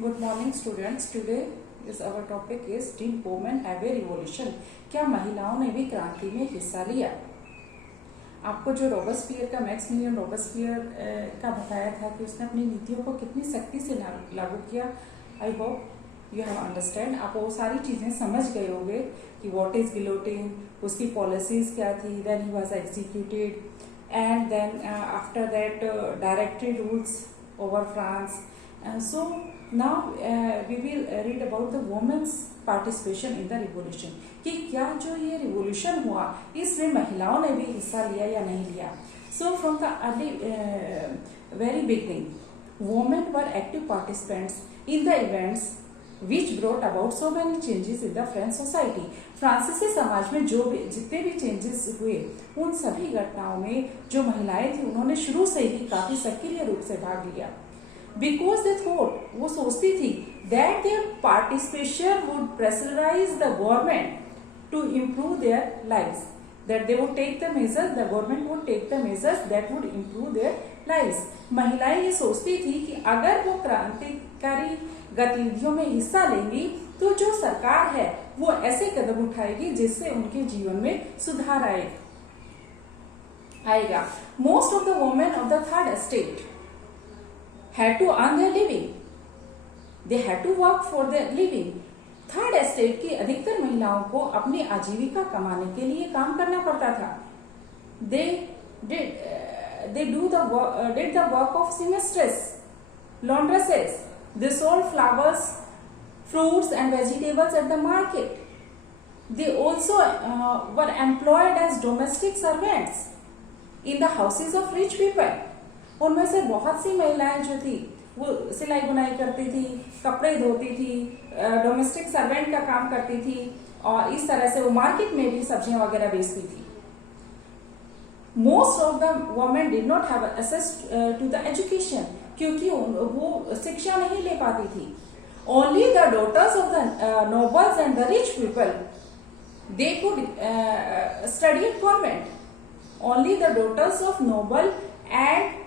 Good morning students. Today is our topic is did women have a revolution? क्या महिलाओं ने भी क्रांति में हिस्सा लिया? आपको जो रॉबस्पियर का मैक्सिमिलियन रॉबस्पियर का बताया था कि उसने अपनी नीतियों को कितनी सख्ती से लागू किया. I hope you have understand. आप वो सारी चीजें समझ गए होंगे कि व्हाट इज गिलोटिन, उसकी पॉलिसीज क्या थी. Then he was executed and then after that Directory rules over France. So now we will read about the women's participation in the revolution. कि क्या जो ये revolution हुआ इसमें महिलाओं ने भी हिस्सा लिया या नहीं लिया. So from the early very beginning, women were active participants in the events which brought about so many changes in the French society. फ्रांसीसी समाज में जो भी जितने भी चेंजेस हुए उन सभी घटनाओं में जो महिलाएं थी उन्होंने शुरू से ही काफी सक्रिय रूप से भाग लिया. Because they thought, वो सोचती थी that their participation would pressurize the government to improve their lives. That they would take the measures, the government would take the measures that would improve their lives. महिलाएं ये सोचती थी कि अगर वो क्रांतिकारी गतिविधियों में हिस्सा लेंगी तो जो सरकार है वो ऐसे कदम उठाएगी जिससे उनके जीवन में सुधार आएगा. Most of the women of the third estate had to earn their living. They had to work for their living. Third estate की अधिकतर महिलाओं को अपनी आजीविका कमाने के लिए काम करना पड़ता था. They did the work of seamstresses, laundresses. They sold flowers, fruits and vegetables at the market. They also were employed as domestic servants in the houses of rich people. उनमें से बहुत सी महिलाएं जो थी वो सिलाई बुनाई करती थी, कपड़े धोती थी, डोमेस्टिक सर्वेंट का काम करती थी और इस तरह से वो मार्केट में भी सब्जियां वगैरह बेचती थी. Most of the women did not have access to the education क्योंकि वो शिक्षा नहीं ले पाती थी. Only the daughters of the nobles and the rich people they could study at convent. Only the daughters of noble and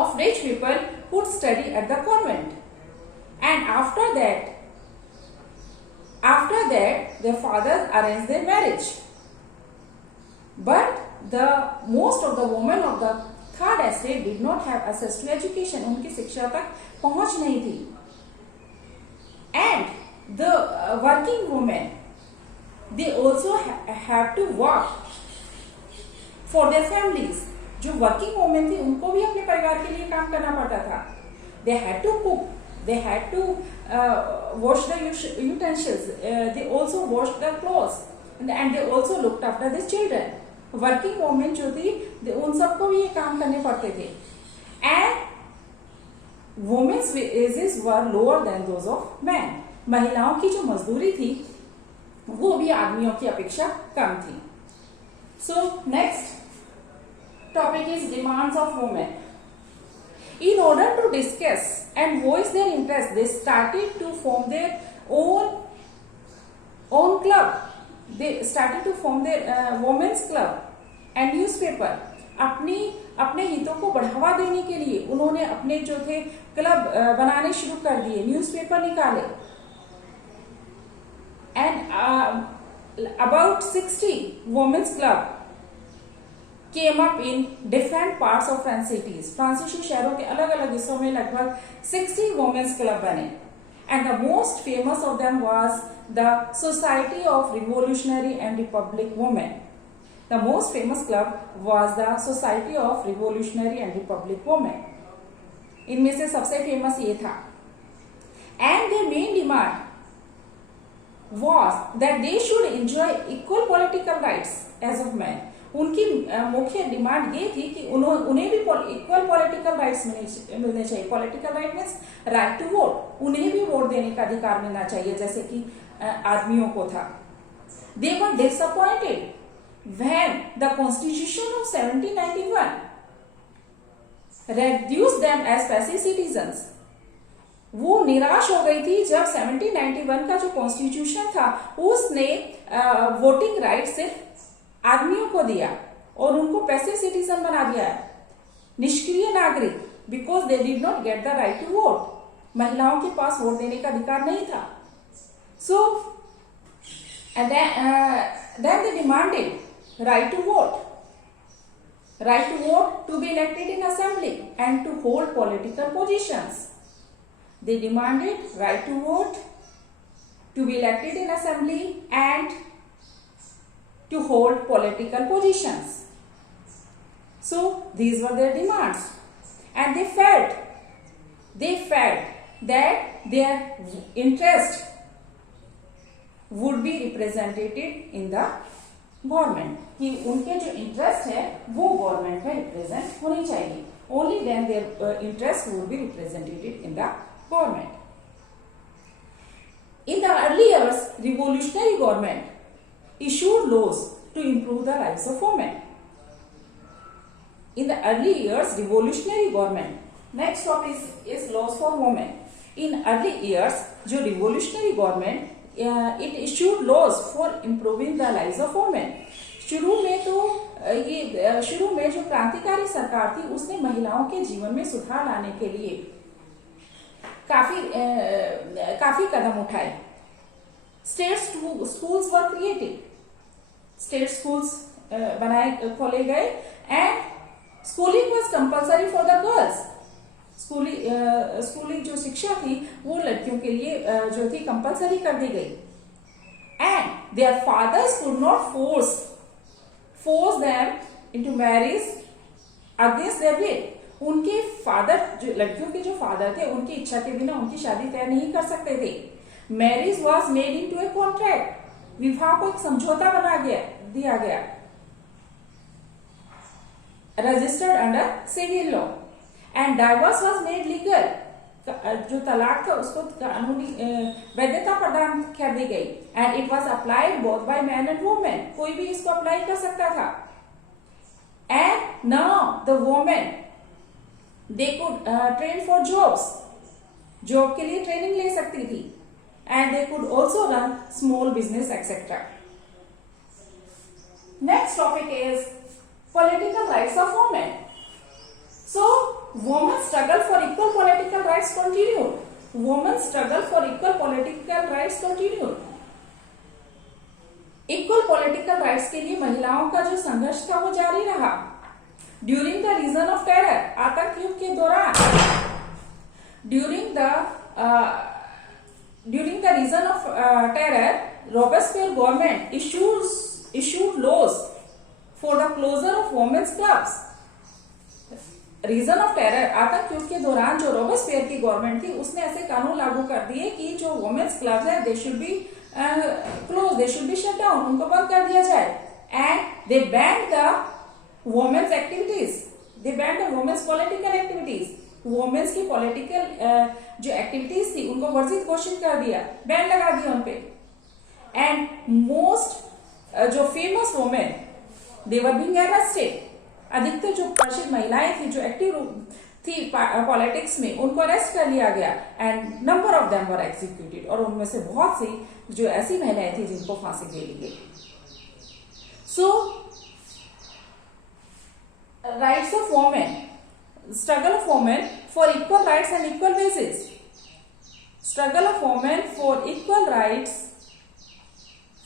of rich people could study at the convent, and after that their fathers arranged their marriage. But the most of the women of the third estate did not have access to education. उनकी शिक्षा तक पहुंच नहीं थी. And the working women, they also have to work for their families. जो working women थी उनको भी अपने परिवार के लिए काम करना पड़ता था. They had to cook, they had to wash the utensils, they also wash the clothes and they also looked after the children. Working women जो थी उन सबको भी ये काम करने पड़ते थे. And women's wages were lower than those of man. महिलाओं की जो मजदूरी थी वो भी आदमियों की अपेक्षा कम थी. So next topic is demands of women. In order to discuss and voice their interests, they started to form their own club. They started to form their women's club and newspaper. अपने हितों को बढ़ावा देने के लिए उन्होंने अपने जो थे क्लब बनाने शुरू कर दिए, न्यूज़पेपर निकाले. And about 60 women's club came up in different parts of French cities. फ्रांसीसी शहरों के अलग अलग हिस्सों में लगभग 60 women's club बने. And the most famous of them was the Society of Revolutionary and Republic Women. The most famous club was the Society of Revolutionary and Republic Women. इनमें से सबसे फेमस ये था. And their main demand was that they should enjoy equal political rights as of men. उनकी मुख्य डिमांड ये थी कि उन्हें भी इक्वल पॉलिटिकल राइट्स मिलने चाहिए. Political right means right to vote. उन्हें भी वोट देने का अधिकार मिलना चाहिए जैसे कि आदमियों को था. They were disappointed when the constitution of 1791 reduced them as passive citizens. वो निराश हो गई थी जब 1791 का जो कॉन्स्टिट्यूशन था उसने वोटिंग राइट सिर्फ आदमियों को दिया और उनको पैसिव सिटीजन बना दिया, निष्क्रिय नागरिक, because they did not get the right to vote. महिलाओं के पास वोट देने का अधिकार नहीं था. So and then they demanded right to vote to be elected in assembly and to hold political positions. They demanded right to vote to be elected in assembly and to hold political positions. So these were their demands, and they felt that their interest would be represented in the government, कि उनके जो इंटरेस्ट है वो गवर्नमेंट में represent होनी चाहिए. Only then their interest would be represented in the government. In the early years revolutionary government issued laws to improve the rights of women. In the early years, revolutionary government. Next topic is laws for women. In early years, जो revolutionary government, it issued laws for improving the lives of women. शुरू में जो क्रांतिकारी सरकार थी, उसने महिलाओं के जीवन में सुधार लाने के लिए काफी कदम उठाए. State schools were created. State schools खोले गए and schooling was compulsory for the girls. Schooling जो शिक्षा थी वो लड़कियों के लिए जो थी कंपल्सरी कर दी गई. And their fathers could not force them into marriage against their will. उनके फादर, जो लड़कियों के जो फादर थे, उनकी इच्छा के बिना उनकी शादी तय नहीं कर सकते थे. Marriage was made into a contract. विवाह को एक समझौता दिया गया. Registered under civil law and divorce was made legal. जो तलाक था उसको कानूनी वैधता प्रदान कर दी गई. And it was applied both by men and women. कोई भी इसको अप्लाई कर सकता था. And now the women they could train for jobs. Job के लिए ट्रेनिंग ले सकती थी. And they could also run small business etc. Next topic is political rights of women. So, women's struggle for equal political rights continued. Women's struggle for equal political rights continued. Equal political rights के लिए महिलाओं का जो संघर्ष था वो जारी रहा. During the reign of terror, आतंक युग के दौरान, during the reign of terror, Robespierre government issued laws for the closure of women's clubs. Reign of terror, आतंक युग के दौरान जो रोबेस्पियर की गवर्नमेंट थी उसने ऐसे कानून लागू कर दिए कि जो वुमेन्स क्लब है they should be close, they should be shut down, उनको बंद कर दिया जाए. And they banned the women's activities, they banned the women's political activities. Women's की पॉलिटिकल जो एक्टिविटीज थी उनको वर्जित घोषित कर दिया, बैन लगा दिया उनपे. एंड मोस्ट जो famous women they were being arrested. अधिकतर जो प्रसिद्ध महिलाएं थी जो एक्टिव थी पॉलिटिक्स में, उनको अरेस्ट कर लिया गया. And number of them were executed. और उनमें से बहुत सी जो ऐसी महिलाएं थी जिनको फांसी दे दी गई. So rights of women, struggle of women for equal rights and equal wages. Struggle of women for equal rights,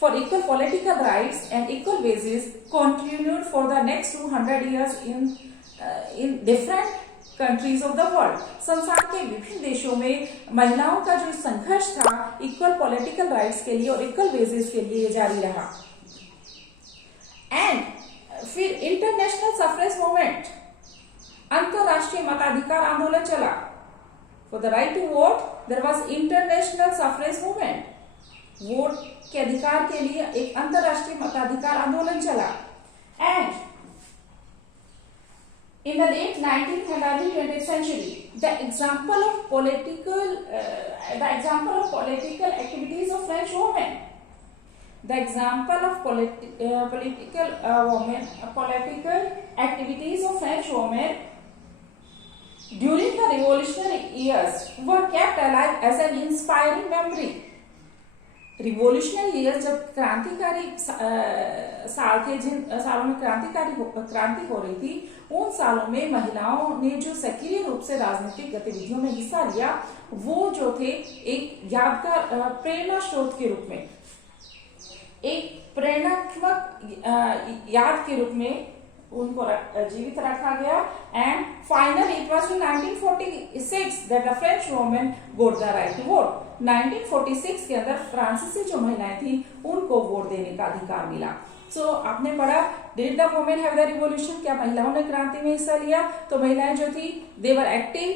for equal political rights and equal wages continued for the next 200 years in different countries of the world. संसार के विभिन्न देशों में महिलाओं का जो संघर्ष था इक्वल पॉलिटिकल राइट्स के लिए और इक्वल वेजेस के लिए जारी रहा. एंड फिर इंटरनेशनल सफरेज मूवमेंट, अंतरराष्ट्रीय मताधिकार आंदोलन चला. For the right to vote there was international suffrage movement. Vote के अधिकार के लिए एक अंतरराष्ट्रीय मताधिकार आंदोलन चला. And in the late 19th and early 20th century, the example of political activities of French women, the example of political activities of French women during the revolutionary years were kept alive as an inspiring memory. Revolutionary year जब क्रांतिकारी साल थे, जिन सालों में क्रांति हो रही थी, उन सालों में महिलाओं ने जो सक्रिय रूप से राजनीतिक गतिविधियों में हिस्सा लिया, वो जो थे एक यादगार प्रेरणा स्रोत के रूप में, एक प्रेरणात्मक याद के रूप में उनको जीवित रखा गया। And finally it was in 1946 that the French women got the right to vote. 1946 के अंदर फ्रांसीसी जो महिलाएं थी उनको वोट देने का अधिकार मिला। सो आपने पढ़ा, did the women have the revolution, क्या महिलाओं ने क्रांति में हिस्सा लिया? तो महिलाएं जो थी, they were active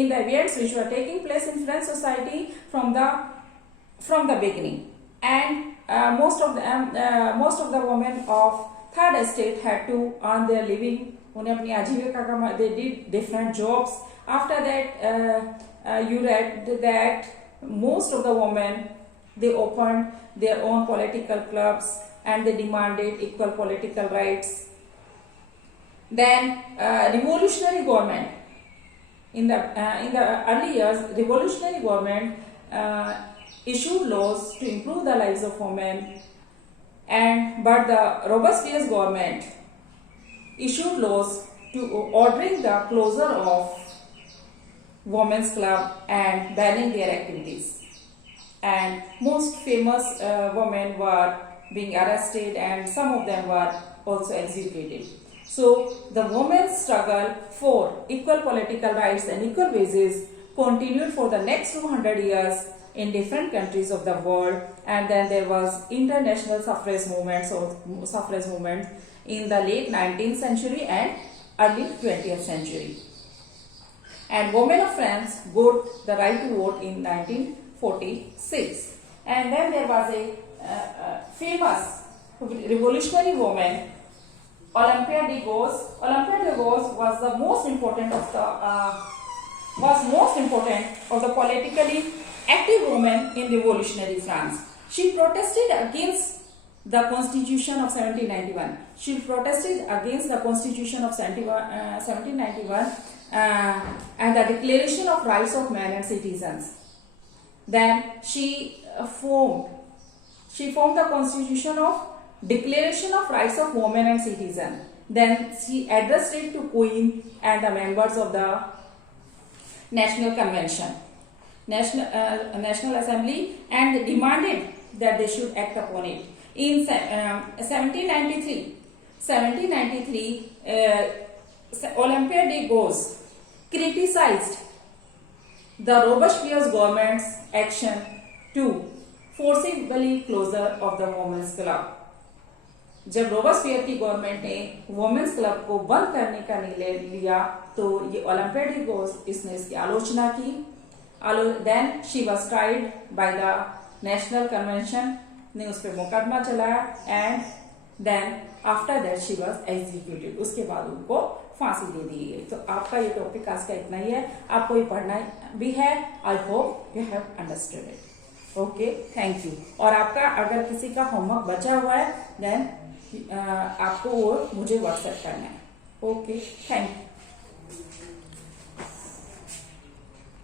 in the events which were taking place in French society from the beginning. And most of the women of third estate had to earn their living. उन्हें अपनी आजीविका का, they did different jobs. After that you read that most of the women, they opened their own political clubs and they demanded equal political rights. Then revolutionary government, in the early years, revolutionary government issued laws to improve the lives of women, but the Robespierre's government issued laws to ordering the closure of women's club and banning their activities. And most famous women were being arrested and some of them were also executed. So the women's struggle for equal political rights and equal wages continued for the next 200 years in different countries of the world. And then there was international suffrage movements in the late 19th century and early 20th century. And women of France got the right to vote in 1946. And then there was a famous revolutionary woman, Olympia de Gaulle. Olympia de Gaulle was the most important of the politically active women in revolutionary France. She protested against the Constitution of 1791. She protested against the Constitution of 1791 and the Declaration of Rights of Men and Citizens. Then she formed the Constitution of Declaration of Rights of Women and Citizens. Then she addressed it to Queen and the members of the National Convention, National Assembly, and demanded that they should act upon it. In 1793, Olympia de Gaulle criticized the Robespierre's government's action to forcibly closure of the women's club. जब रोबेस्पियर की गवर्नमेंट ने women's club को बंद करने का निर्णय लिया, तो ये ओलंपिया डी गौस इसने इसकी आलोचना की. Then she was tried by the National Convention ने उस पर मुकदमा चलाया and then after that she was executed. उसके बाद उनको फांसी दे दी गई. तो आपका ये टॉपिक आज का इतना ही है. आपको ये पढ़ना भी है. आई hope you have understood it. Okay, thank you. और आपका अगर किसी का होमवर्क बचा हुआ है देन आपको वो मुझे व्हाट्सएप करना है. Okay, thank you.